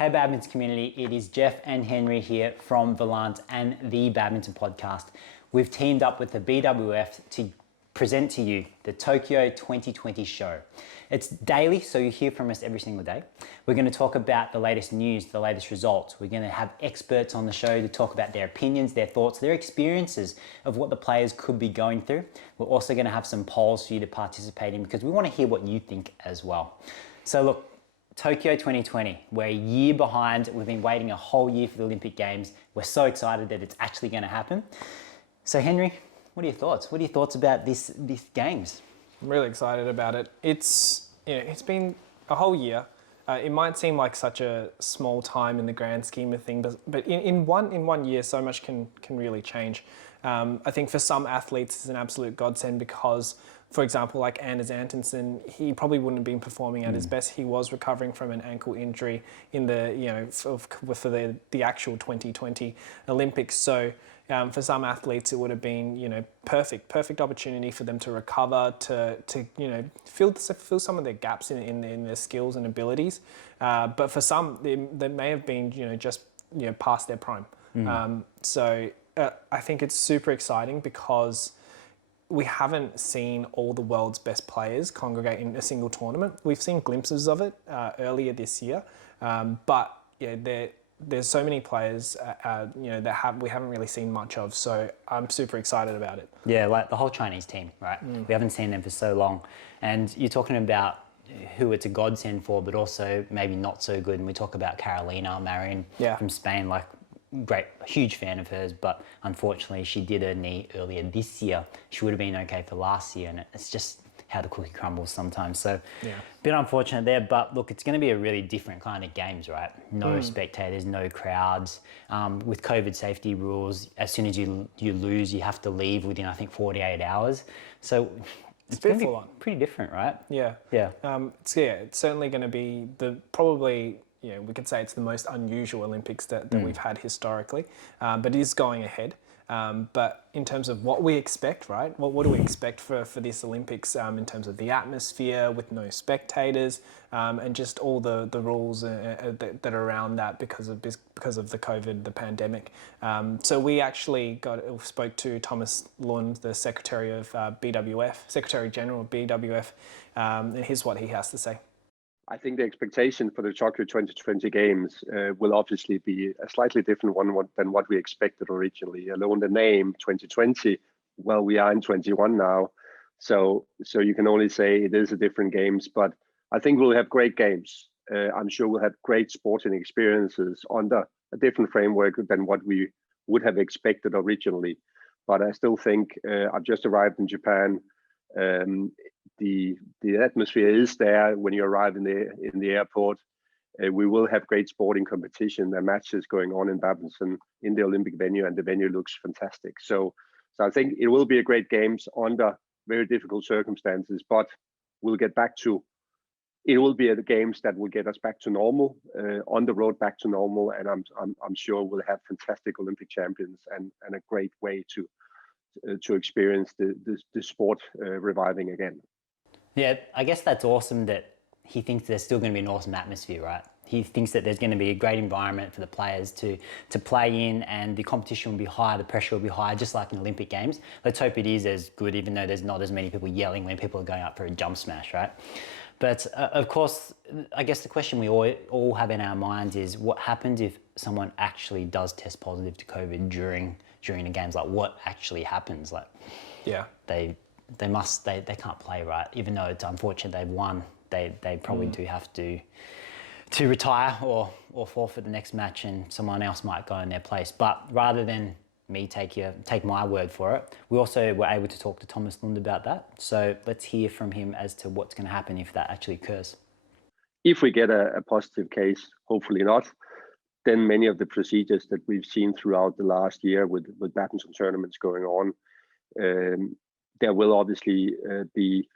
Hey Badminton community, it is Jeff and Henry here from Valant and the Badminton Podcast. We've teamed up with the BWF to present to you the Tokyo 2020 show. It's daily, so you hear from us every single day. We're going to talk about the latest news, the latest results. We're going to have experts on the show to talk about their opinions, their thoughts, their experiences of what the players could be going through. We're also going to have some polls for you to participate in because we want to hear what you think as well. So look, Tokyo 2020, we're a year behind. We've been waiting a whole year for the Olympic Games. We're so excited that it's actually going to happen. So Henry, what are your thoughts? What are your thoughts about this Games? I'm really excited about it. It's been a whole year. It might seem like such a small time in the grand scheme of things, but in one year, so much can really change. I think for some athletes, it's an absolute godsend because, for example, like Anders Antonsen, he probably wouldn't have been performing at his best. He was recovering from an ankle injury in the for the actual 2020 Olympics. So for some athletes, it would have been perfect opportunity for them to recover, to fill some of their gaps in their skills and abilities. But for some, they may have been just past their prime. So I think it's super exciting because we haven't seen all the world's best players congregate in a single tournament. We've seen glimpses of it earlier this year, but there's so many players that we haven't really seen much of. So I'm super excited about it. Yeah, like the whole Chinese team, right? We haven't seen them for so long, and you're talking about who it's a godsend for, but also maybe not so good. And we talk about Carolina Marin from Spain, like. Great, huge fan of hers, but unfortunately she did her knee earlier this year. She would have been okay for last year, and it's just how the cookie crumbles sometimes. So a bit unfortunate there, but look, it's going to be a really different kind of Games, right? No spectators, no crowds. With COVID safety rules, as soon as you lose, you have to leave within, I think, 48 hours. So it's going to be pretty different, right? Yeah. It's certainly going to be we could say it's the most unusual Olympics that we've had historically, but it is going ahead. But in terms of what we expect, right? What do we expect for this Olympics in terms of the atmosphere with no spectators and just all the rules that are around that because of the COVID, the pandemic. So we actually spoke to Thomas Lund, the Secretary of BWF, Secretary General of BWF, and here's what he has to say. I think the expectation for the Tokyo 2020 Games will obviously be a slightly different one than what we expected originally. Alone the name 2020, well, we are in 21 now, so you can only say it is a different Games. But I think we'll have great games. I'm sure we'll have great sporting experiences under a different framework than what we would have expected originally. But I still think I've just arrived in Japan. The atmosphere is there when you arrive in the airport. We will have great sporting competition and matches going on in badminton in the Olympic venue, and the venue looks fantastic. So I think it will be a great Games under very difficult circumstances, but we'll get back to it. Will be the Games that will get us back to normal, on the road back to normal, and I'm sure we'll have fantastic Olympic champions and a great way to experience the sport reviving again. Yeah, I guess that's awesome that he thinks there's still going to be an awesome atmosphere, right? He thinks that there's going to be a great environment for the players to play in, and the competition will be high, the pressure will be high, just like in Olympic Games. Let's hope it is as good, even though there's not as many people yelling when people are going up for a jump smash, right? But of course, I guess the question we all have in our minds is what happens if someone actually does test positive to COVID during the Games? Like, what actually happens? Like, they can't play, right? Even though it's unfortunate they've won, they probably do have to retire or forfeit the next match, and someone else might go in their place. But rather than me take my word for it, we also were able to talk to Thomas Lund about that. So let's hear from him as to what's going to happen if that actually occurs. If we get a positive case, hopefully not, then many of the procedures that we've seen throughout the last year with badminton tournaments going on, there will obviously be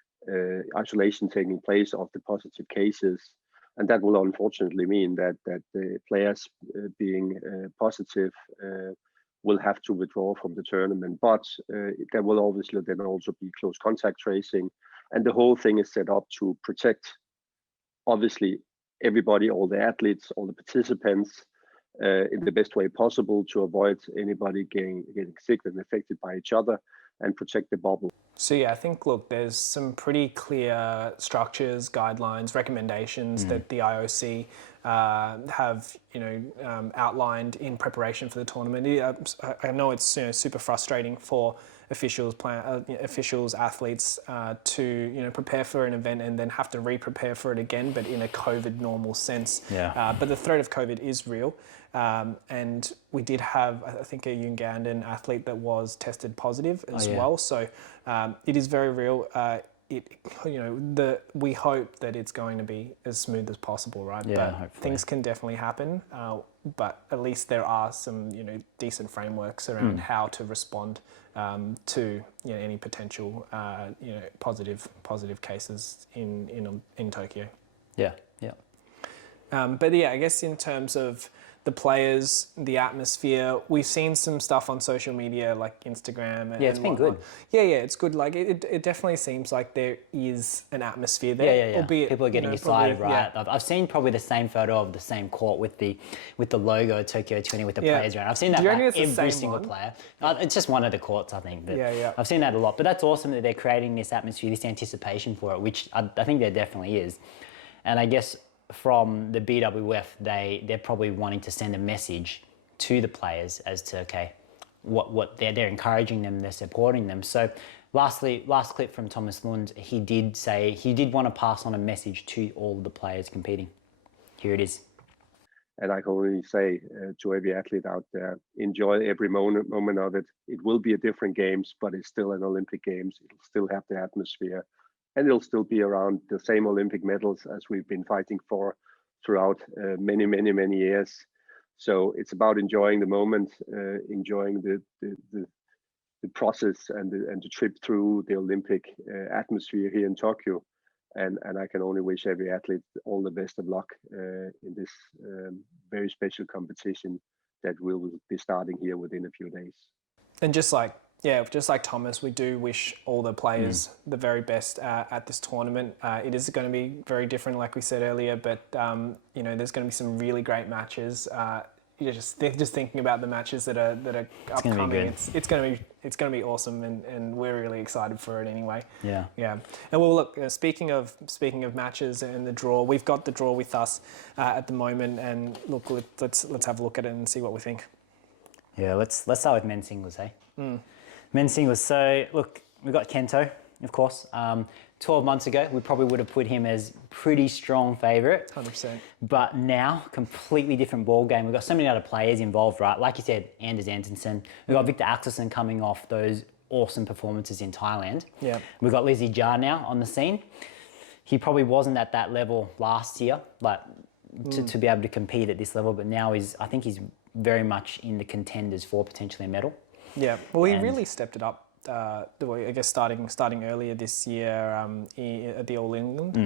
isolation taking place of the positive cases, and that will unfortunately mean that the players being positive will have to withdraw from the tournament. But there will obviously then also be close contact tracing, and the whole thing is set up to protect obviously everybody, all the athletes, all the participants, in the best way possible to avoid anybody getting sick and affected by each other and protect the bubble. So yeah, I think, look, there's some pretty clear structures, guidelines, recommendations that the IOC have, outlined in preparation for the tournament. I know it's super frustrating for officials, athletes to prepare for an event and then have to re-prepare for it again, but in a COVID normal sense. Yeah. But the threat of COVID is real. And we did have, I think, a Ugandan athlete that was tested positive as well. So it is very real. We hope that it's going to be as smooth as possible, right? Yeah, but hopefully. Things can definitely happen. But at least there are some, decent frameworks around how to respond to any potential, positive cases in Tokyo. Yeah, yeah. But yeah, I guess in terms of the players, the atmosphere, we've seen some stuff on social media like Instagram. It's been good. Yeah, it's good. Like it definitely seems like there is an atmosphere there. Yeah. Albeit, people are getting excited, probably, right? Yeah. I've seen probably the same photo of the same court with the logo Tokyo 20 with the players around. I've seen that Do you by reckon it's the every same single one? player. It's just one of the courts, I think. But Yeah. I've seen that a lot. But that's awesome that they're creating this atmosphere, this anticipation for it, which I think there definitely is. And I guess from the BWF, they're probably wanting to send a message to the players as to, what they're encouraging them, they're supporting them. So last clip from Thomas Lund, he did say he did want to pass on a message to all the players competing. Here it is. And I can only say to every athlete out there, enjoy every moment of it. It will be a different games, but it's still an Olympic Games. It'll still have the atmosphere, and it'll still be around the same Olympic medals as we've been fighting for throughout many years. So it's about enjoying the moment, enjoying the process and the trip through the Olympic atmosphere here in Tokyo. And I can only wish every athlete all the best of luck in this very special competition that will be starting here within a few days. And just like Thomas, we do wish all the players the very best at this tournament. It is going to be very different, like we said earlier, but there's going to be some really great matches. Just thinking about the matches that are upcoming, it's going to be awesome, and we're really excited for it anyway. Yeah. And well, look, speaking of matches and the draw, we've got the draw with us at the moment, and look, let's have a look at it and see what we think. Yeah, let's start with men's singles, Men's singles. So look, we've got Kento, of course. 12 months ago, we probably would have put him as pretty strong favourite. 100%. But now, completely different ball game. We've got so many other players involved, right? Like you said, Anders Antonsen. We've got Victor Axelsen coming off those awesome performances in Thailand. Yeah. We've got Lizzie Jar now on the scene. He probably wasn't at that level last year, to be able to compete at this level. But now I think he's very much in the contenders for potentially a medal. Yeah, well, he really stepped it up. I guess starting earlier this year at the All England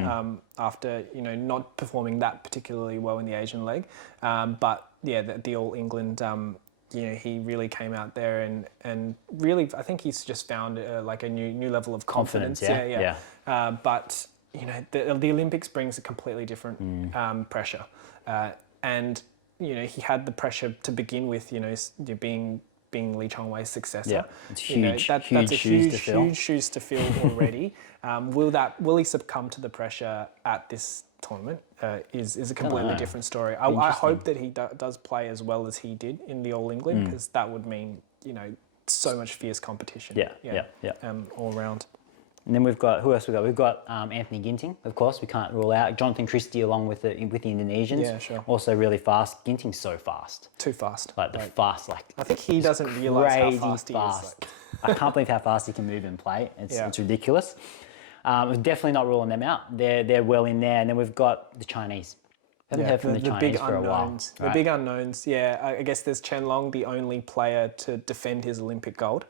after not performing that particularly well in the Asian leg, but yeah, the All England. He really came out there and really, I think he's just found like a new level of confidence. Yeah. But the Olympics brings a completely different pressure, and he had the pressure to begin with. Being Lee Chong-wei's successor. Yeah, it's huge. That's a huge shoes to fill already. Will he succumb to the pressure at this tournament? Is a completely different story. I hope that he does play as well as he did in the All England, because that would mean so much fierce competition. Yeah. All around. And then we've got, who else we've got? We've got Anthony Ginting, of course, we can't rule out. Jonathan Christie along with the Indonesians. Yeah, sure. Also really fast. Ginting's so fast. Too fast. I think he doesn't realise how fast he is. I can't believe how fast he can move and play. It's ridiculous. We're definitely not ruling them out. They're well in there. And then we've got the Chinese. Haven't heard from the Chinese big for a while. Right? The big unknowns, yeah. I guess there's Chen Long, the only player to defend his Olympic gold.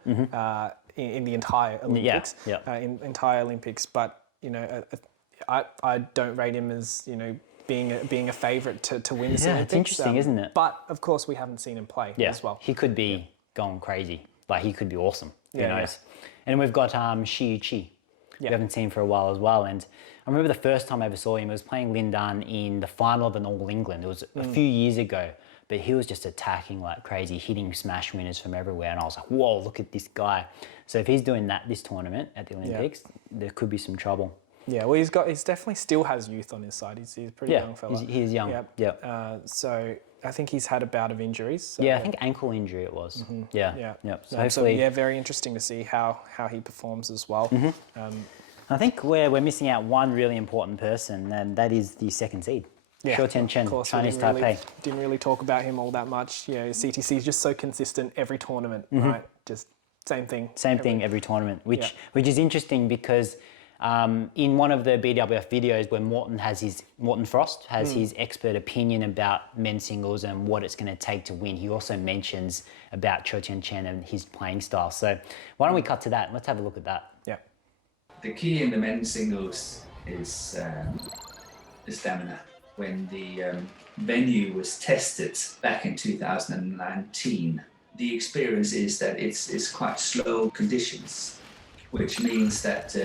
In the entire Olympics, entire Olympics, but I don't rate him as being a favourite to win this Olympics. It's interesting, isn't it? But of course, we haven't seen him play as well. He could be going crazy. Like he could be awesome. Who knows? And then we've got Shi Chi. we haven't seen for a while as well. And I remember the first time I ever saw him, I was playing Lindan in the final of an All England. It was a few years ago, but he was just attacking like crazy, hitting smash winners from everywhere. And I was like, whoa, look at this guy. So if he's doing that this tournament at the Olympics, there could be some trouble. Yeah, well, he's definitely still has youth on his side. He's a pretty young fella. He is young. So I think he's had a bout of injuries. So I think ankle injury it was. Yeah. So hopefully, very interesting to see how he performs as well. I think we're missing out one really important person, and that is the second seed. Shou Tianchen, Chinese Taipei. Didn't really talk about him all that much. CTC is just so consistent every tournament, right? Just same thing. Same thing every tournament, which is interesting because in one of the BWF videos where Morten Frost has his expert opinion about men's singles and what it's going to take to win, he also mentions about Shou Tianchen and his playing style. So why don't we cut to that and let's have a look at that. Yeah. The key in the men's singles is the stamina. When the venue was tested back in 2019, the experience is that it's quite slow conditions, which means that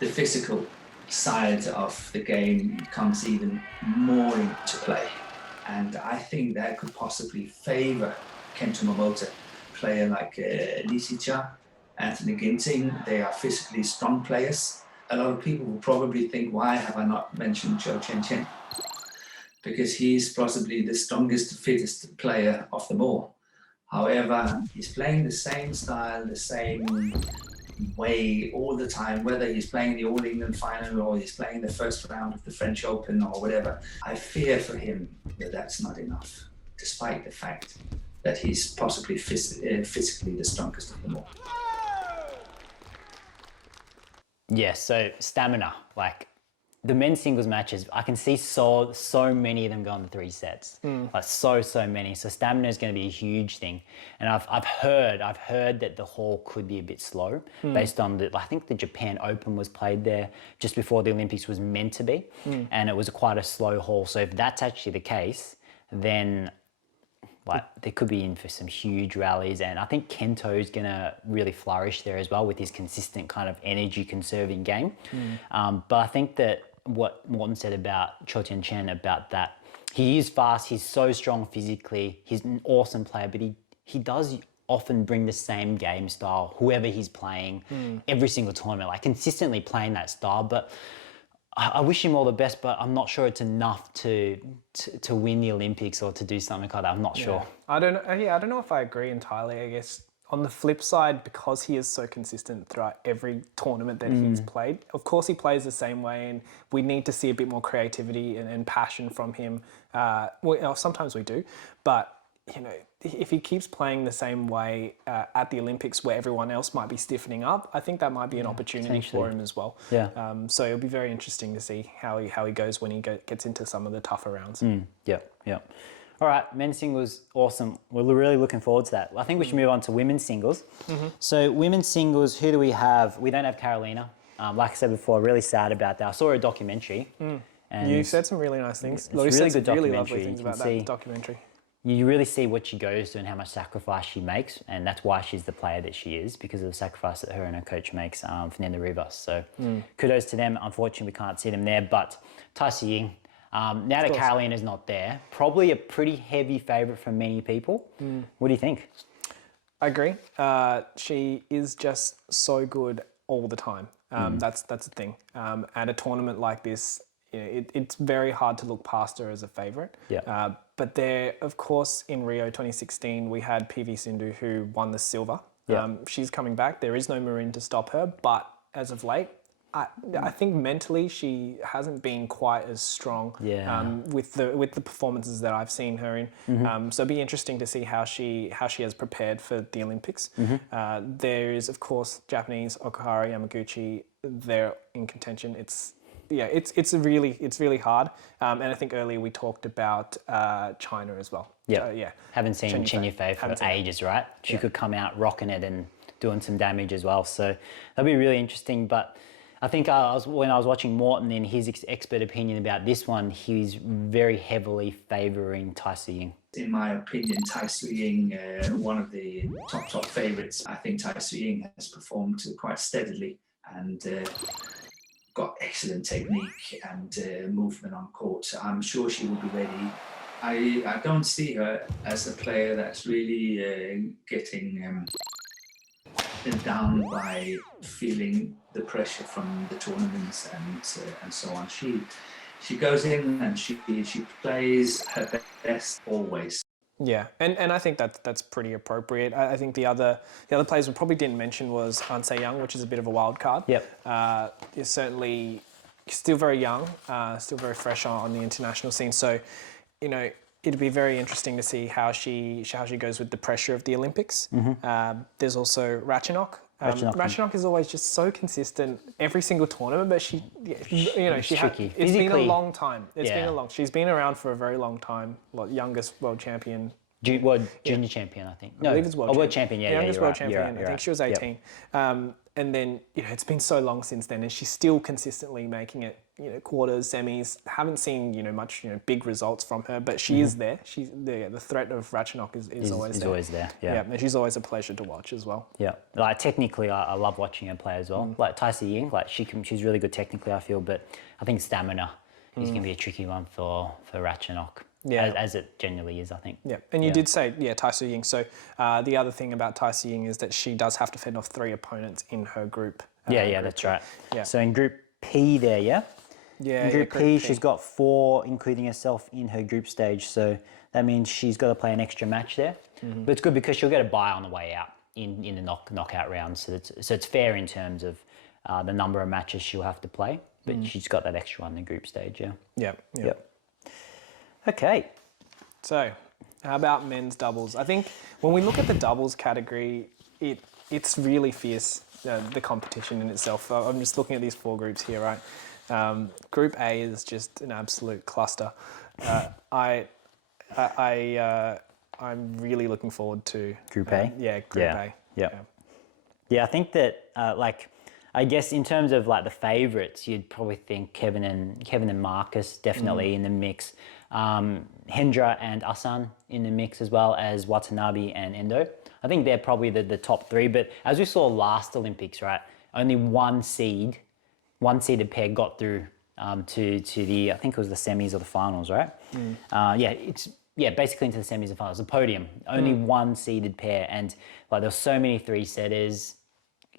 the physical side of the game comes even more into play. And I think that could possibly favour Kento Momota, player like Li Xijia, Anthony Ginting. They are physically strong players. A lot of people will probably think, why have I not mentioned Shou Tianchen? Because he's possibly the strongest, fittest player of them all. However, he's playing the same style, the same way all the time, whether he's playing the All England final or he's playing the first round of the French Open or whatever. I fear for him that that's not enough, despite the fact that he's possibly physically the strongest of them all. Yes, so stamina, like the men's singles matches, I can see so many of them going to 3 sets, like so many. So stamina is going to be a huge thing, and I've heard that the hall could be a bit slow based on I think the Japan Open was played there just before the Olympics was meant to be, and it was quite a slow hall. So if that's actually the case, then they could be in for some huge rallies, and I think Kento's going to really flourish there as well with his consistent kind of energy conserving game. But I think that what Morten said about Shou Tianchen, about that, he is fast, he's so strong physically, he's an awesome player, but he does often bring the same game style, whoever he's playing, every single tournament, like consistently playing that style. But I wish him all the best, but I'm not sure it's enough to win the Olympics or to do something like that. I'm not sure. I don't know if I agree entirely. I guess on the flip side, because he is so consistent throughout every tournament that he's played, of course he plays the same way, and we need to see a bit more creativity and passion from him. Well, sometimes we do, but if he keeps playing the same way at the Olympics where everyone else might be stiffening up, I think that might be an opportunity for him as well. Yeah. So it'll be very interesting to see how he goes when he gets into some of the tougher rounds. Yeah. All right, men's singles, awesome. We're really looking forward to that. I think we should move on to women's singles. So women's singles, who do we have? We don't have Carolina. Like I said before, really sad about that. I saw a documentary. And you said some really nice things. It's really good really documentary. lovely things about that documentary. You really see what she goes through and how much sacrifice she makes, and that's why she's the player that she is, because of the sacrifice that her and her coach makes, Fernanda Rivas. So kudos to them. Unfortunately, we can't see them there, but Tai Ying, now that Carolina's not there, probably a pretty heavy favourite for many people. What do you think? I agree. She is just so good all the time. That's the thing. At a tournament like this, it's very hard to look past her as a favourite. Yeah. But there, of course, in Rio 2016, we had PV Sindhu who won the silver. Yeah. She's coming back. There is no Marin to stop her. But as of late, I think mentally she hasn't been quite as strong with the performances that I've seen her in. So it'll be interesting to see how she has prepared for the Olympics. There is, of course, Japanese Okuhara Yamaguchi. They're in contention. It's really hard. And I think earlier we talked about China as well. Haven't seen Chen Yufei for ages, right? She could come out rocking it and doing some damage as well. So that'll be really interesting. But I think when I was watching Morten in his expert opinion about this one, he's very heavily favouring Tai Ying. In my opinion, Tai Ying, one of the top favourites. I think Tai Ying has performed quite steadily and got excellent technique and movement on court. I'm sure she will be ready. I don't see her as a player that's really getting down by feeling the pressure from the tournaments and so on. She goes in and she plays her best always. Yeah, and I think that's pretty appropriate. I think the other players we probably didn't mention was Han Se-young, which is a bit of a wild card. Yep. Is certainly still very young, still very fresh on the international scene. So, it'd be very interesting to see how she goes with the pressure of the Olympics. There's also Ratchanok. Ratchanok is always just so consistent every single tournament, but she tricky. It's been a long time. She's been around for a very long time. Youngest world champion. Junior champion, I think. No, I believe it's world champion. Yeah, youngest world right. champion. I think she was 18. Yep. And then it's been so long since then, and she's still consistently making it. Quarters, semis. Haven't seen much big results from her, but she is there. She's the threat of Ratchanok is always there. Yeah, and she's always a pleasure to watch as well. Yeah, like technically, I love watching her play as well. Like Tai Si-ying, like she's really good technically, I feel, but I think stamina is going to be a tricky one for Ratchanok. Yeah, as it generally is, I think. Yeah, and you did say Tai Si-ying. So the other thing about Tai Si-ying is that she does have to fend off 3 opponents in her group. That's right. Yeah. So in Group P there, in Group P, she's got 4, including herself, in her group stage. So that means she's got to play an extra match there. But it's good because she'll get a bye on the way out in the knockout round. So it's fair in terms of the number of matches she'll have to play. But she's got that extra one in the group stage, Yep. Okay. So how about men's doubles? I think when we look at the doubles category, it's really fierce, the competition in itself. I'm just looking at these 4 groups here, right? Group A is just an absolute cluster. I'm really looking forward to Group A. Group A. Yeah, I think that I guess in terms of like the favourites, you'd probably think Kevin and Marcus definitely in the mix. Hendra and Asan in the mix, as well as Watanabe and Endo. I think they're probably the top 3. But as we saw last Olympics, right, only one seeded pair got through to the, I think it was the semis or the finals, right? Basically into the semis and finals. The podium, only one seeded pair, and like there's so many 3-setters.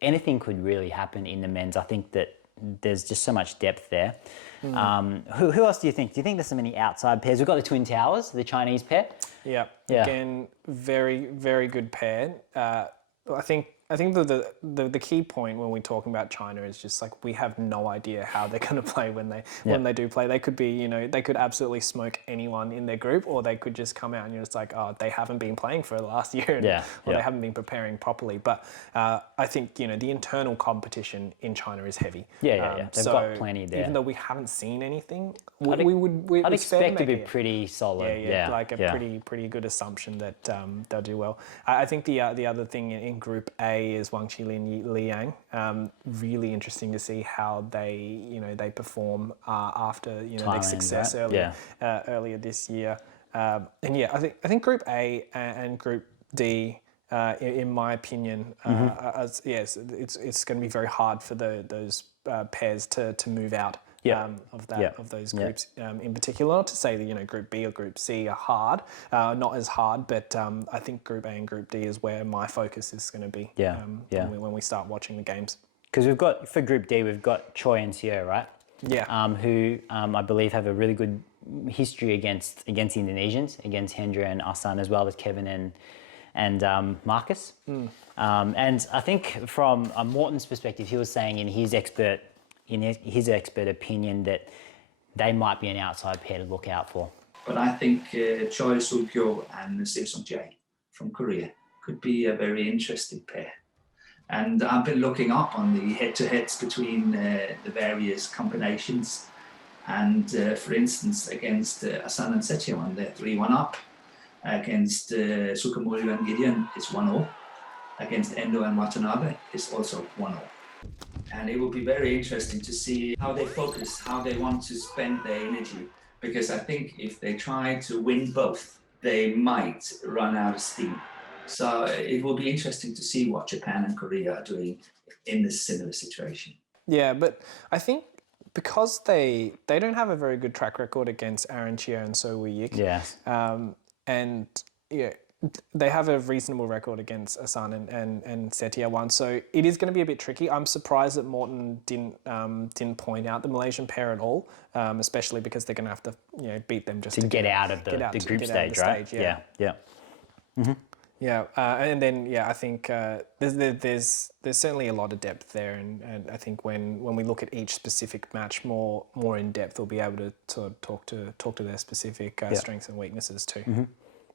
Anything could really happen in the men's. I think that there's just so much depth there. Who else do you think? Do you think there's so many outside pairs? We've got the Twin Towers, the Chinese pair. Yeah. Again, very, very good pair. I think the key point when we're talking about China is just like we have no idea how they're going to play when they do play. They could be, they could absolutely smoke anyone in their group, or they could just come out and you're just like, oh, they haven't been playing for the last year, or they haven't been preparing properly. But I think the internal competition in China is heavy. They've got plenty there. Even though we haven't seen anything, I'd expect to be pretty solid. Pretty good assumption that they'll do well. I think the other thing in Group A is Wang Qilin Liang. Really interesting to see how they perform after their success earlier this year. I think Group A and Group D, in my opinion, it's going to be very hard for those pairs to move out. Of those groups in particular. Not to say that Group B or Group C are hard, not as hard, but I think Group A and Group D is where my focus is going to be. When we start watching the games. Because we've got for Group D, we've got Choi and Seo, right? Who I believe have a really good history against the Indonesians, against Hendra and Asan, as well as Kevin and Marcus. And I think from Morton's perspective, he was saying in his expert opinion that they might be an outside pair to look out for. But I think Choi Soo-kyo and Seo Sung-jae from Korea could be a very interesting pair. And I've been looking up on the head-to-heads between the various combinations. And for instance, against Asan and Secheon, they're 3-1 up. Against Sukamori and Gideon, it's 1-0. Against Endo and Watanabe, it's also 1-0. And it will be very interesting to see how they focus, how they want to spend their energy. Because I think if they try to win both, they might run out of steam. So it will be interesting to see what Japan and Korea are doing in this similar situation. Yeah, but I think because they don't have a very good track record against Aaron Chia and So Woo-yik. Yes. And yeah, they have a reasonable record against Asan and Setiawan, so it is going to be a bit tricky. I'm surprised that Morton didn't point out the Malaysian pair at all, especially because they're going to have to beat them just to get out of the group stage, right? Yeah. Mm-hmm. Yeah, and then I think there's certainly a lot of depth there, and I think when we look at each specific match more in depth, we'll be able to sort of talk to their specific strengths and weaknesses too. Mm-hmm.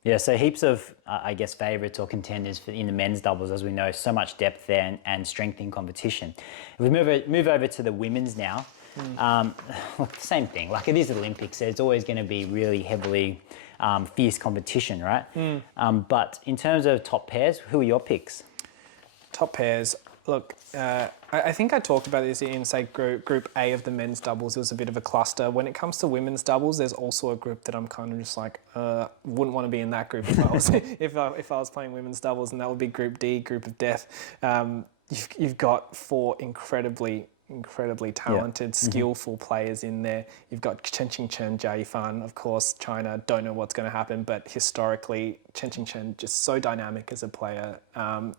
Yeah, so heaps of, I guess, favourites or contenders in the men's doubles, as we know, so much depth there and strength in competition. If we move over to the women's now, look, same thing. Like it is Olympics, so it's always going to be really heavily fierce competition, right? But in terms of top pairs, who are your picks? Top pairs. Look, I think I talked about this in, say, Group A of the men's doubles. It was a bit of a cluster. When it comes to women's doubles, there's also a group that I'm kind of just like, wouldn't want to be in that group if I was if I was playing women's doubles, and that would be Group D, Group of Death. You've got 4 incredibly talented, skillful players in there. You've got Chen Qingchen, Jia Yifan, of course. China, don't know what's going to happen, but historically, Chen Qingchen just so dynamic as a player.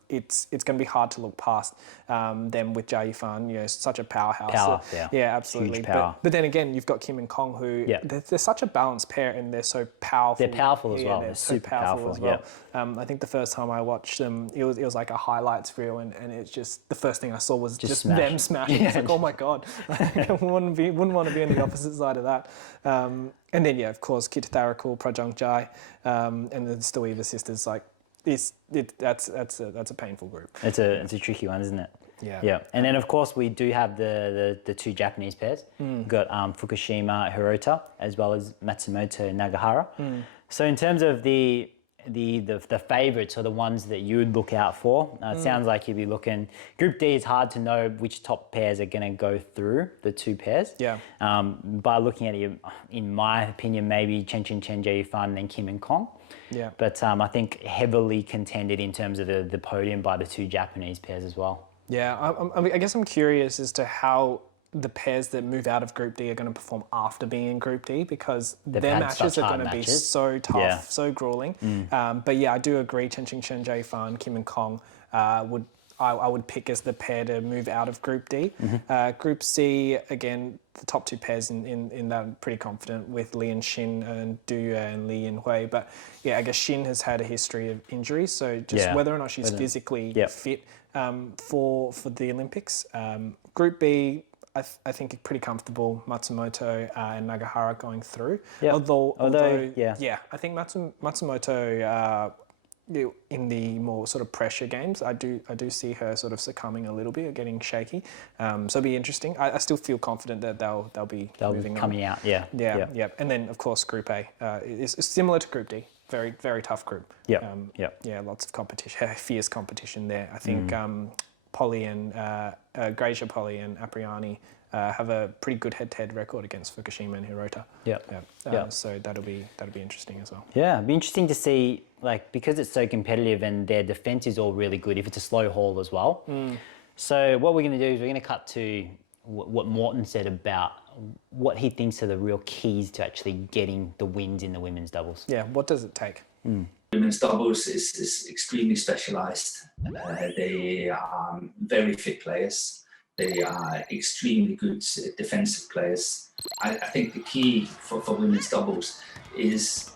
It's going to be hard to look past them with Jia Yifan. Such a powerhouse. Power, yeah, absolutely. Huge power. But then again, you've got Kim and Kong, who they're such a balanced pair, and they're so powerful. They're powerful as well. They're so super powerful as well. Yeah. I think the first time I watched them, it was like a highlights reel, and it's just the first thing I saw was just them smashing. It's like, oh my god, I wouldn't want to be on the opposite side of that. And then of course, Kit Tharakul, Prajong Jai, and the Stoiva sisters. Like that's a painful group. It's a tricky one, isn't it? Yeah. And then of course we do have the 2 Japanese pairs. We've got Fukushima Hirota as well as Matsumoto Nagahara. So in terms of the favourites or the ones that you would look out for, it sounds like you'd be looking. Group D is hard to know which top pairs are going to go through the 2 pairs. Yeah. By looking at it, in my opinion, maybe Chen Jia Yifan and then Kim and Kong. Yeah. But I think heavily contended in terms of the podium by the 2 Japanese pairs as well. Yeah, I guess I'm curious as to how the pairs that move out of Group D are going to perform after being in Group D, because their matches are going to be so tough, so grueling. But yeah, I do agree. Chen Qingchen, Jia Yifan, Kim and Kong I would pick as the pair to move out of Group D. Group C, again, the top 2 pairs in that I'm pretty confident with Li and Xin and Du Yue and Li Yinhui. But yeah, I guess Xin has had a history of injuries, so just whether or not she's physically fit for the Olympics. Group B, I think pretty comfortable. Matsumoto and Nagahara going through. Although I think Matsumoto in the more sort of pressure games, I do see her sort of succumbing a little bit or getting shaky. So it'll be interesting. I still feel confident that they'll be moving coming on. out. Yeah. And then of course Group A is similar to Group D. Very, very tough group. Yeah, lots of competition, fierce competition there. I think Polly and Gracia Polly and Apriani have a pretty good head-to-head record against Fukushima and Hirota. So that'll be interesting as well. Yeah, it'd be interesting to see, like, because it's so competitive and their defense is all really good. If it's a slow haul as well. So what we're going to do is we're going to cut to what Morton said about what he thinks are the real keys to actually getting the wins in the women's doubles. Yeah, what does it take? Women's doubles is extremely specialized. They are very fit players. They are extremely good defensive players. I think the key for women's doubles is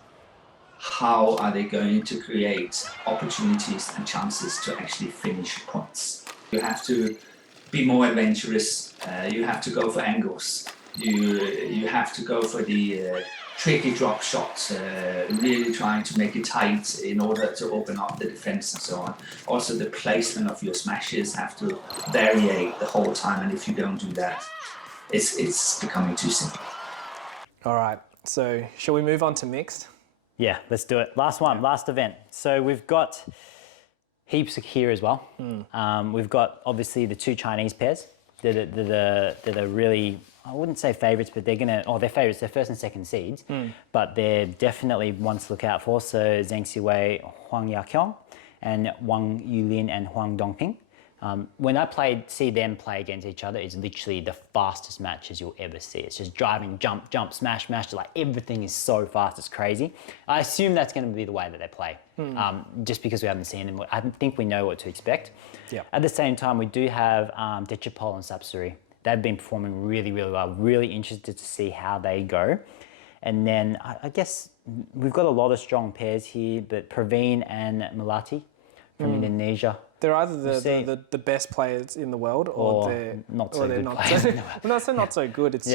how are they going to create opportunities and chances to actually finish points. You have to be more adventurous. You have to go for angles. You have to go for the tricky drop shots, really trying to make it tight in order to open up the defense and so on. Also, the placement of your smashes have to vary the whole time, and if you don't do that, it's becoming too simple. All right, so shall we move on to mixed? Yeah, let's do it. Last one, last event. So we've got heaps here as well. We've got obviously the 2 Chinese pairs that are really, I wouldn't say favourites, but they're favourites. They're first and second seeds, but they're definitely ones to look out for. So Zheng Siwei, Huang Yaqiong, and Wang Yulin and Huang Dongping. When I see them play against each other, it's literally the fastest matches you'll ever see. It's just driving, jump, smash, like everything is so fast, it's crazy. I assume that's going to be the way that they play, just because we haven't seen them. I think we know what to expect. Yeah. At the same time, we do have Dechapol and Sapsuri. They've been performing really, really well. Really interested to see how they go. And then I guess we've got a lot of strong pairs here, but Praveen and Melati from Indonesia. They're either the best players in the world or they're not so good not players. so, not so good. It's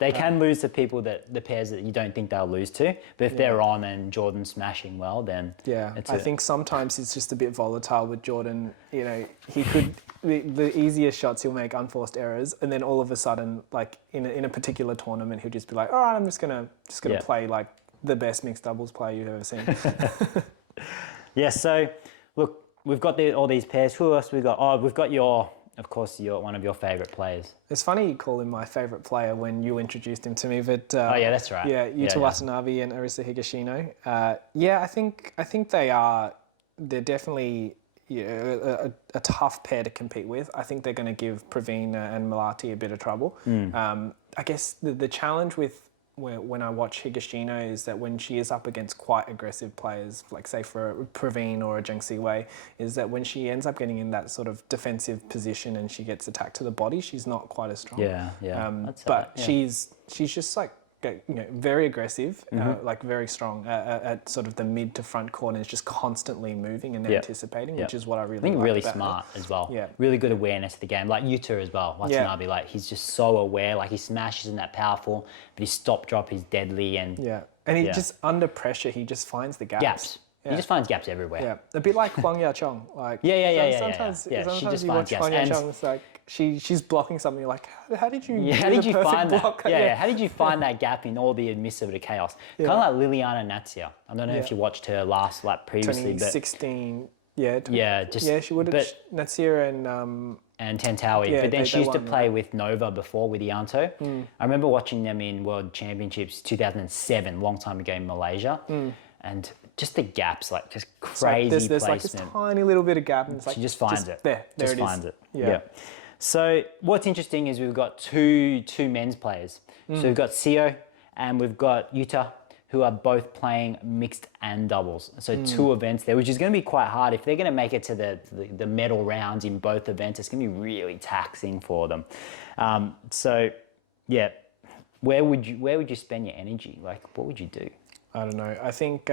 They can lose to people the pairs that you don't think they'll lose to. But if they're on and Jordan's smashing well, then I think sometimes it's just a bit volatile with Jordan. You know, he could the easiest shots he'll make unforced errors, and then all of a sudden, like in a particular tournament, he'll just be like, all right, I'm just gonna play like the best mixed doubles player you've ever seen. So look, we've got all these pairs. Who else we got? Oh, we've got one of your favourite players. It's funny you call him my favourite player when you introduced him to me, but that's right. Yeah, Yuta Watanabe and Arisa Higashino. I think they're definitely a tough pair to compete with. I think they're going to give Praveen and Melati a bit of trouble. I guess the challenge with when I watch Higashino is that when she is up against quite aggressive players, like say for a Praveen or a Zheng Siwei, is that when she ends up getting in that sort of defensive position and she gets attacked to the body, she's not quite as strong. But she's just like, very aggressive, like very strong at sort of the mid to front corners, just constantly moving and anticipating, which is what I really like really about smart her. as well. Yeah. Really good awareness of the game, like Yuta as well. Watanabe, like he's just so aware. Like his smash isn't that powerful, but his stop drop is deadly, and he just under pressure, he just finds the gaps. He just finds gaps everywhere. Yeah, a bit like Huang Yachong. Like sometimes she just you watch finds Huang gaps. Yachong, it's like she's blocking something. You're like, how did you? How did you find block? that? How did you find that gap in all the admissive of the chaos? Kind of like Liliana Natsir. I don't know if you watched her last previously, 2016. she would have. Natsir and Tantawi, but then she used to play with Nova before with Ianto. I remember watching them in World Championships 2007, long time ago in Malaysia, and just the gaps, like just crazy there's placement. like this tiny little bit of gap, and it's like she just finds it. There just it finds is. it. Yeah. So what's interesting is we've got two men's players. So we've got Sio and we've got Yuta, who are both playing mixed and doubles. So two events there, which is going to be quite hard. If they're going to make it to the medal rounds in both events, it's going to be really taxing for them. Where would you spend your energy? Like, what would you do? I don't know. I think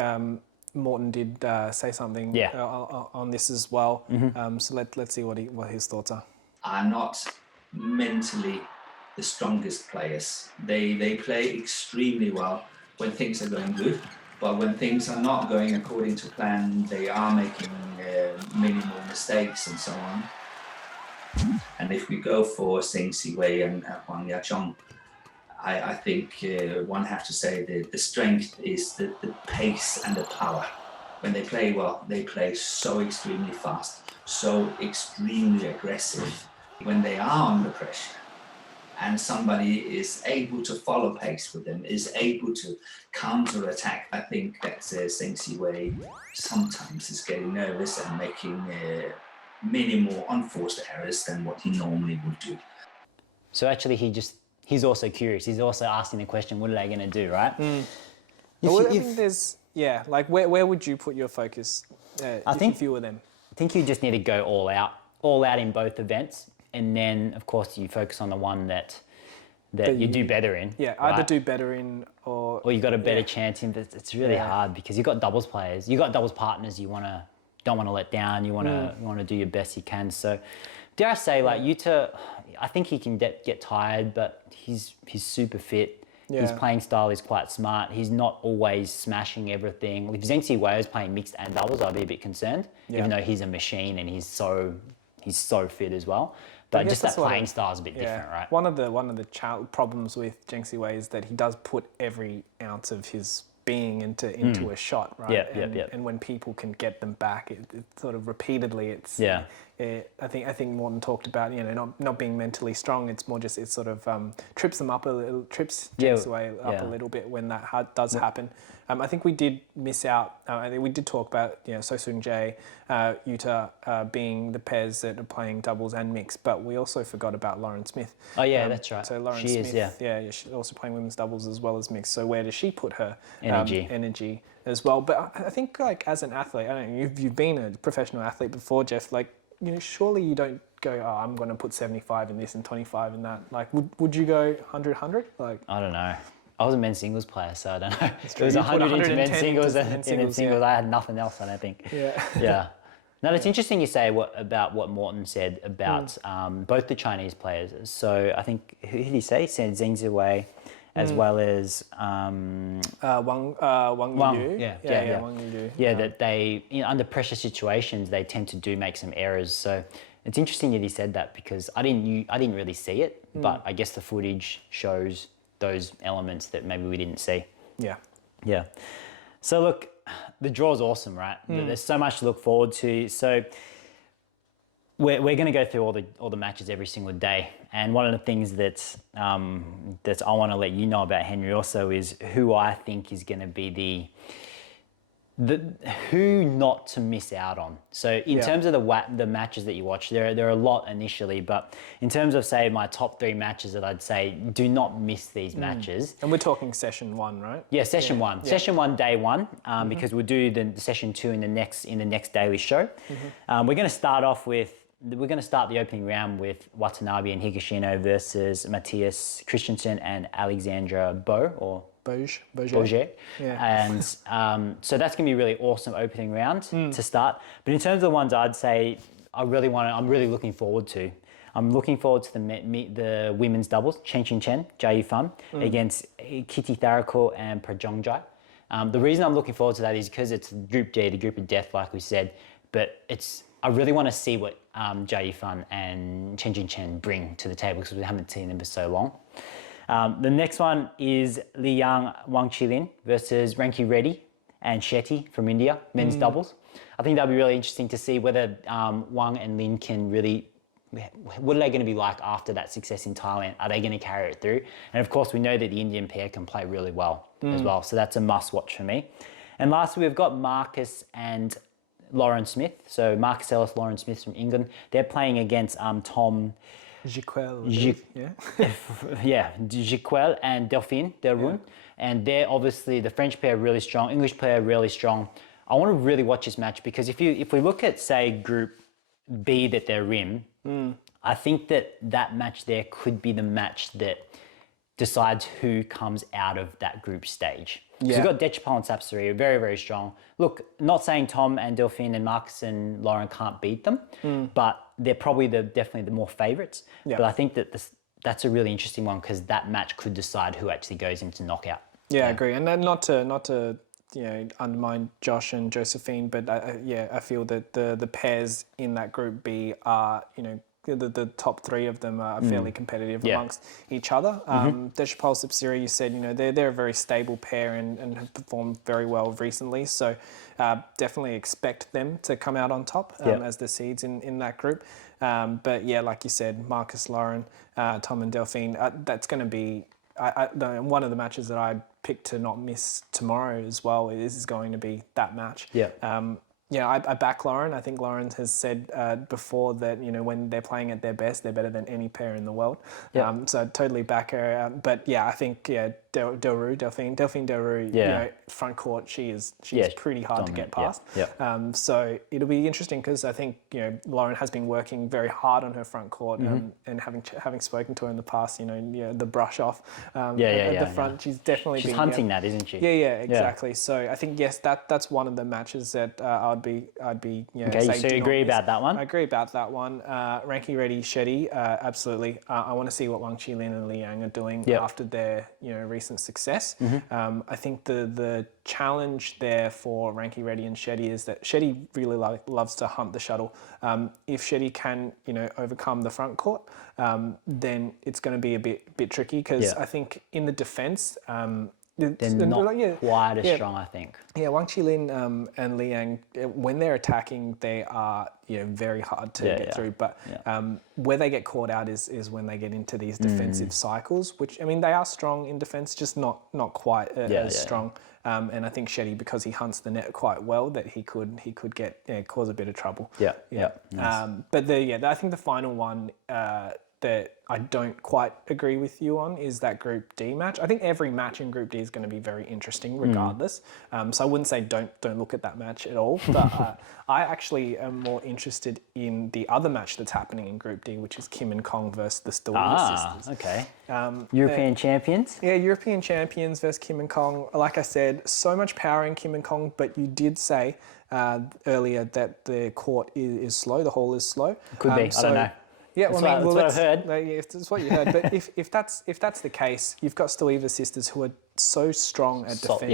Morton did say something on this as well. So let's see what his thoughts are. Are not mentally the strongest players. They play extremely well when things are going good, but when things are not going according to plan, they are making minimal mistakes and so on. And if we go for Zheng Siwei and Huang Yachong, I think one have to say the strength is the pace and the power. When they play well, they play so extremely fast, so extremely aggressive. When they are under pressure and somebody is able to follow pace with them, is able to counter-attack, I think that Zheng Siwei sometimes is getting nervous and making many more unforced errors than what he normally would do. So actually he's also curious. He's also asking the question, what are they going to do, right? Where would you put your focus if you were them? I think you just need to go all out in both events. And then, of course, you focus on the one that you do better in. Yeah, either do better in or you got a better chance in. But it's really hard because you've got doubles players, you've got doubles partners you don't want to let down. You want to do your best you can. So, dare I say, like Yuta, I think he can get tired, but he's super fit. Yeah. His playing style is quite smart. He's not always smashing everything. If Zheng Siwei is playing mixed and doubles, I'd be a bit concerned, even though he's a machine and he's so fit as well. But just that playing style is a bit different, right? One of the problems with Zheng Siwei is that he does put every ounce of his being into a shot, right? And when people can get them back, it sort of repeatedly, I think Morton talked about not being mentally strong. It's more just it sort of trips them up a little, trips Jenks away up a little bit when that does happen. I think we did miss out. I think we did talk about So-Soon Jae, Yuta being the pairs that are playing doubles and mixed, but we also forgot about Lauren Smith. Oh yeah, that's right. So Lauren she Smith, she's also playing women's doubles as well as mixed. So where does she put her energy as well? But I think like as an athlete, I don't know, you've been a professional athlete before, Jeff. Like surely you don't go, oh, I'm going to put 75 in this and 25 in that. Like would you go 100? Like I don't know. I was a men's singles player, so I don't know. It was You 100 put into men's singles, and in singles, singles I had nothing else, I don't think. Yeah. Yeah. Now, it's interesting you say about what Morton said about both the Chinese players. So I think, who did he say? He said Zheng Ziwei, as well as Wang Wang. Yu. Yeah. Wang Yu. Yeah, that they, under pressure situations, they tend to make some errors. So it's interesting that he said that because I didn't really see it, but I guess the footage shows those elements that maybe we didn't see. Yeah. Yeah. So look, the draw's awesome, right? There's so much to look forward to. So we're going to go through all the matches every single day. And one of the things that I want to let you know about, Henry, also is who I think is going to be the who not to miss out on. So in terms of the matches that you watch, there are a lot initially, but in terms of, say, my top 3 matches that I'd say, do not miss these matches. And we're talking session 1, right? Yeah, session 1. Yeah. Session 1, day 1, because we'll do the session 2 in the next daily show. We're going to start the opening round with Watanabe and Higashino versus Matthias Christensen and Alexandra Boger. Yeah. And so that's going to be a really awesome opening round to start. But in terms of the ones I'd say I'm really looking forward to. I'm looking forward to the women's doubles, Chen Qingchen, Jia Yifan, against Kitty Tharakul and Prajongjai. The reason I'm looking forward to that is because it's Group G, the group of death, like we said. But I really want to see what Jia Yifan and Chen Qingchen bring to the table because we haven't seen them for so long. The next one is Liang Wang Qilin versus Ranki Reddy and Shetty from India, men's doubles. I think that'll be really interesting to see whether Wang and Lin can really, what are they going to be like after that success in Thailand? Are they going to carry it through? And of course, we know that the Indian pair can play really well as well. So that's a must watch for me. And lastly, we've got Marcus and Lauren Smith. So Marcus Ellis, Lauren Smith from England. They're playing against Tom Jiquel, Jiquel and Delphine Derun. And they're obviously, the French pair really strong, English player really strong. I want to really watch this match because if we look at, say, Group B that they're in, I think that match there could be the match that decides who comes out of that group stage. So we've got Dechapol and Sapsari, very, very strong. Look, not saying Tom and Delphine and Marcus and Lauren can't beat them, but they're probably definitely the more favourites. But I think that's a really interesting one because that match could decide who actually goes into knockout. Yeah, I agree. And then not to undermine Josh and Josephine, but I feel that the pairs in that Group B are, the top 3 of them are fairly competitive amongst each other. Dechapol, Sapsari, you said, they're a very stable pair and have performed very well recently. So definitely expect them to come out on top as the seeds in that group. But yeah, like you said, Marcus, Lauren, Tom and Delphine, that's going to be one of the matches that I picked to not miss tomorrow as well. Is going to be that match. I back Lauren. I think Lauren has said before that, when they're playing at their best, they're better than any pair in the world. So I totally back her. But yeah, I think, Delphine Delru, front court, she's pretty hard to get past. So it'll be interesting because I think, Lauren has been working very hard on her front court and having spoken to her in the past, the brush off at the front. She's definitely She's hunting that, isn't she? Yeah, exactly. So I think, yes, that's one of the matches that I'd be okay, so you agree about that one? I agree about that one. Ranki Reddy, Shetty, absolutely. I want to see what Wang Qilin and Liang are doing after their recent success. I think the challenge there for Ranki Reddy and Shetty is that Shetty really loves to hunt the shuttle. If Shetty can overcome the front court, then it's going to be a bit tricky because I think in the defence, they're not quite as strong, I think. Yeah, Wang Qilin and Liang, when they're attacking, they are very hard to get through. But where they get caught out is when they get into these defensive cycles, which, I mean, they are strong in defense, just not quite as strong. And I think Shetty, because he hunts the net quite well, that he could cause a bit of trouble. Nice. But I think the final one that I don't quite agree with you on is that Group D match. I think every match in Group D is going to be very interesting regardless. So I wouldn't say don't look at that match at all. But I actually am more interested in the other match that's happening in Group D, which is Kim and Kong versus the Stalwart sisters. Okay. European champions? Yeah, European champions versus Kim and Kong. Like I said, so much power in Kim and Kong, but you did say earlier that the court is slow, the hole is slow. Could be, I don't know. Yeah, that's what I've heard. Yeah, that's what you heard. But if that's the case, you've got Stalwart sisters who are so strong at defending.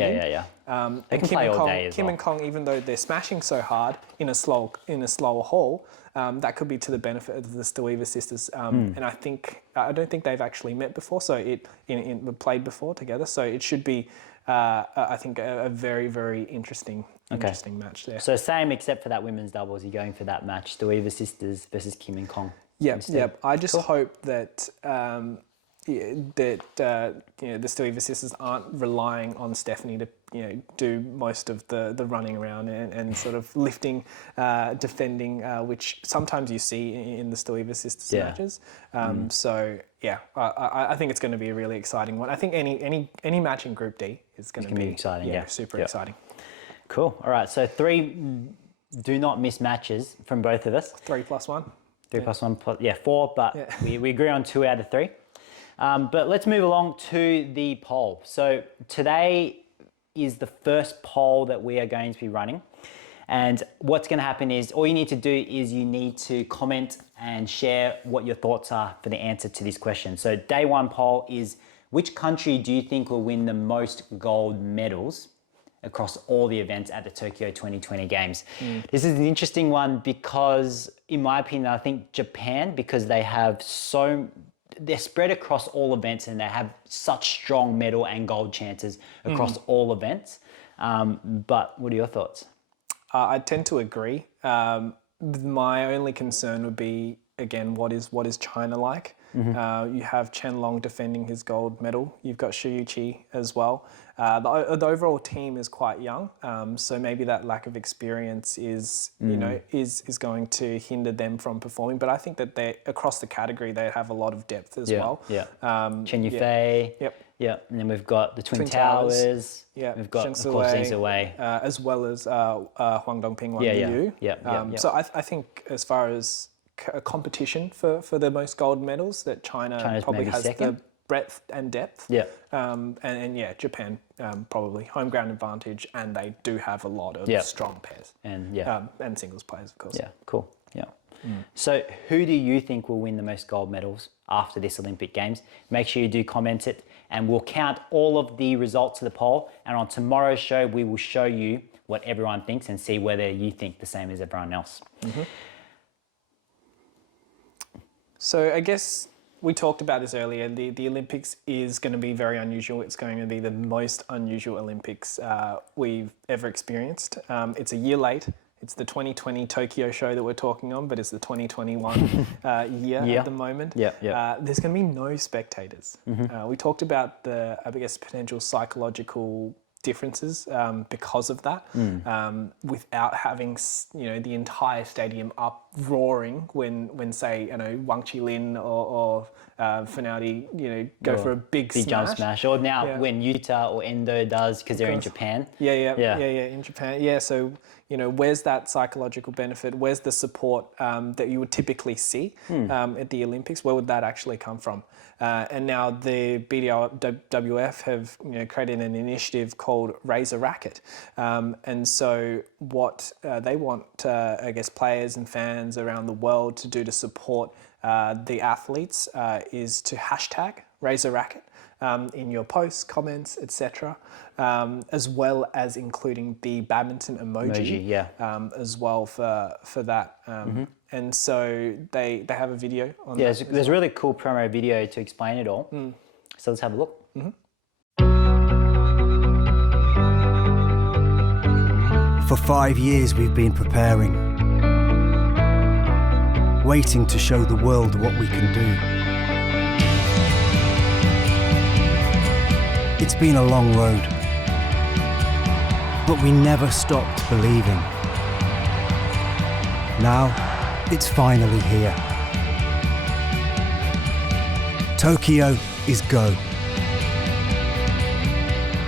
They can play all day as Kim well. and Kong, even though they're smashing so hard in a slower hole, that could be to the benefit of the Stalwart sisters. And I don't think they've actually met before, so played before together. So it should be, I think, a very, very interesting match there. So same except for that women's doubles. You're going for that match, Stalwart sisters versus Kim and Kong. Yep. I just hope that the Stalwart sisters aren't relying on Stephanie to do most of the running around and sort of lifting, defending, which sometimes you see in the Stalwart sisters matches. So I think it's going to be a really exciting one. I think any match in Group D is going to be exciting. Super exciting. Cool. All right. So 3 do not miss matches from both of us. 3 plus 1. 3 plus 1, 4, but we agree on 2 out of 3. But let's move along to the poll. So today is the first poll that we are going to be running. And what's going to happen is all you need to do is you need to comment and share what your thoughts are for the answer to this question. So day 1 poll is, which country do you think will win the most gold medals across all the events at the Tokyo 2020 Games? This is an interesting one because, in my opinion, I think Japan, because they're spread across all events and they have such strong medal and gold chances across all events. But what are your thoughts? I tend to agree. My only concern would be, again, what is China like? You have Chen Long defending his gold medal. You've got Xu Yuqi as well. The overall team is quite young, so maybe that lack of experience is going to hinder them from performing. But I think that they across the category they have a lot of depth as well. Chen Yufei. Yep. And then we've got the Twin Towers. Yeah. We've got, of course, Zheng Ziwei. As well as Huang Dongping, Wang Liu. So I think as far as a competition for the most gold medals, that China's probably has second. The breadth and depth. And Japan probably home ground advantage, and they do have a lot of strong pairs and singles players, of course. Yeah, cool. Yeah. So who do you think will win the most gold medals after this Olympic Games? Make sure you do comment it, and we'll count all of the results of the poll, and on tomorrow's show we will show you what everyone thinks and see whether you think the same as everyone else. So I guess we talked about this earlier. The Olympics is going to be very unusual. It's going to be the most unusual Olympics we've ever experienced. It's a year late. It's the 2020 Tokyo show that we're talking on, but it's the 2021 year at the moment. There's going to be no spectators. We talked about the, I guess, potential psychological differences because of that, without having the entire stadium up roaring when say Wang Qilin or Finaldi go for a big jump smash, or now when Yuta or Endo does because they're in Japan. In Japan. So where's that psychological benefit? Where's the support that you would typically see at the Olympics? Where would that actually come from? And now the BWF have created an initiative called Raise a Racket. And so what they want, I guess, players and fans around the world to do to support the athletes is to hashtag Raise a Racket in your posts, comments, etc., as well as including the badminton emoji as well for that. And so they have a video on that. There's a really cool promo video to explain it all. So let's have a look. For 5 years we've been preparing, waiting to show the world what we can do. It's been a long road, but we never stopped believing. Now, it's finally here. Tokyo is go.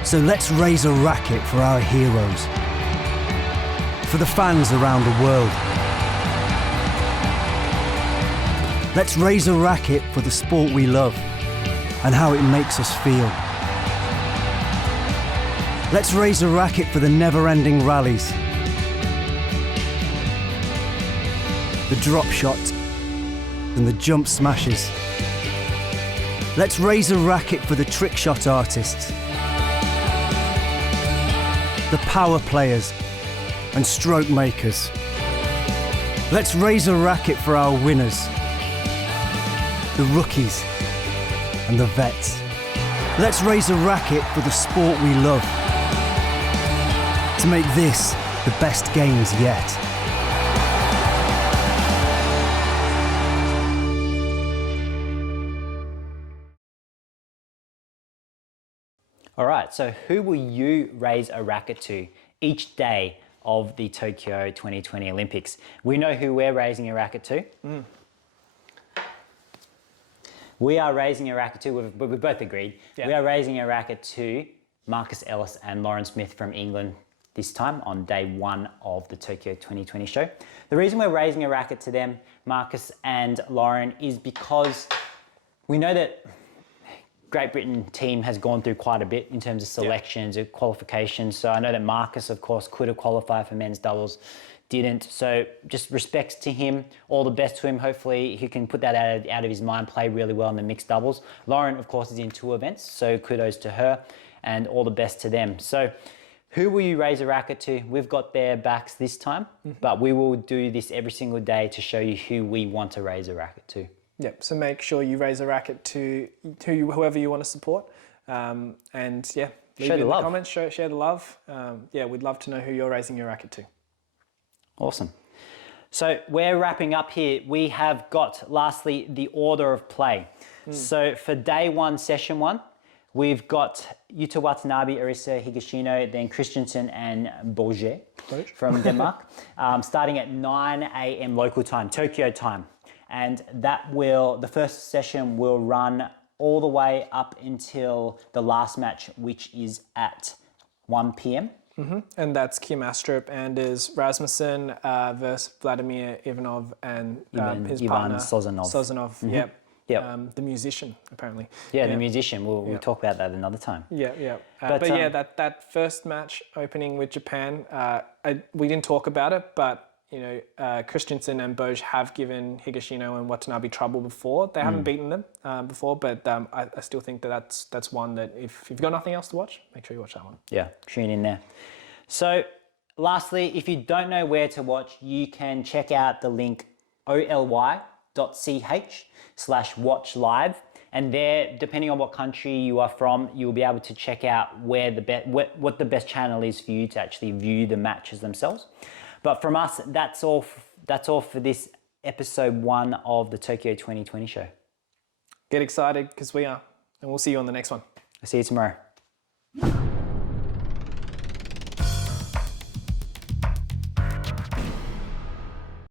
So let's raise a racket for our heroes, for the fans around the world. Let's raise a racket for the sport we love and how it makes us feel. Let's raise a racket for the never-ending rallies, the drop shots and the jump smashes. Let's raise a racket for the trick shot artists, the power players and stroke makers. Let's raise a racket for our winners, the rookies and the vets. Let's raise a racket for the sport we love, to make this the best games yet. All right, so who will you raise a racket to each day of the Tokyo 2020 Olympics? We know who we're raising a racket to. We are raising a racket to, we've both agreed, we are raising a racket to Marcus Ellis and Lauren Smith from England this time on day one of the Tokyo 2020 show. The reason we're raising a racket to them, Marcus and Lauren, is because we know that Great Britain team has gone through quite a bit in terms of selections, qualifications. So I know that Marcus, of course, could have qualified for men's doubles, didn't. So just respects to him, all the best to him. Hopefully he can put that out of his mind, play really well in the mixed doubles. Lauren, of course, is in 2 events, so kudos to her and all the best to them. So who will you raise a racket to? We've got their backs this time, but we will do this every single day to show you who we want to raise a racket to. Yep, so make sure you raise a racket to whoever you want to support. And yeah, leave it in the comments, share the love. Yeah, we'd love to know who you're raising your racket to. Awesome. So we're wrapping up here. We have got, lastly, the order of play. So for day one, session one, we've got Yuta Watanabe, Arisa Higashino, then Christensen and Bourget from Denmark, starting at 9 a.m. local time, Tokyo time. And the first session will run all the way up until the last match, which is at 1 p.m. And that's Kim Astrup and Rasmussen versus Vladimir Ivanov and his partner Sozanov. Yep. The musician, apparently. Yeah, the musician. We'll talk about that another time. Yeah. But yeah, that first match opening with Japan, we didn't talk about it, but you know, Christensen and Boge have given Higashino and Watanabe trouble before. They haven't beaten them before, but I still think that's one that if you've got nothing else to watch, make sure you watch that one. Yeah, tune in there. So lastly, if you don't know where to watch, you can check out the link oly.ch/watch live. And there, depending on what country you are from, you'll be able to check out what the best channel is for you to actually view the matches themselves. But from us, that's all for this episode 1 of the Tokyo 2020 show. Get excited, because we are. And we'll see you on the next one. I'll see you tomorrow.